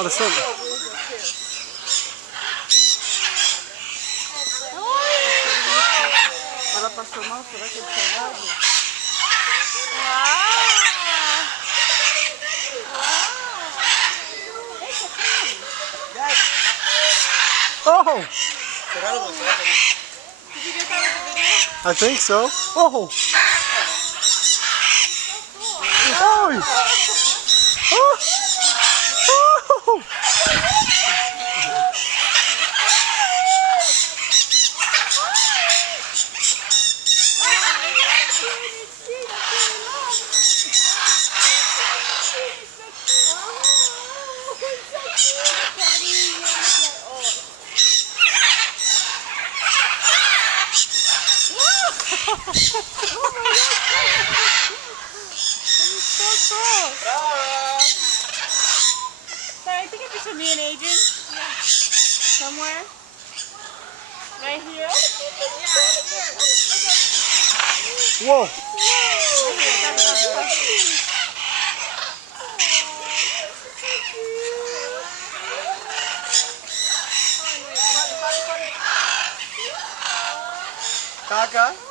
Oh, the sun. Ela passou mal, será que ele pegado? Oh! I think so. Oh! Oh! Oh! Oh! Sorry, I think I picture me and Adrian. Yeah. Somewhere. Right here. Whoa! Kaka?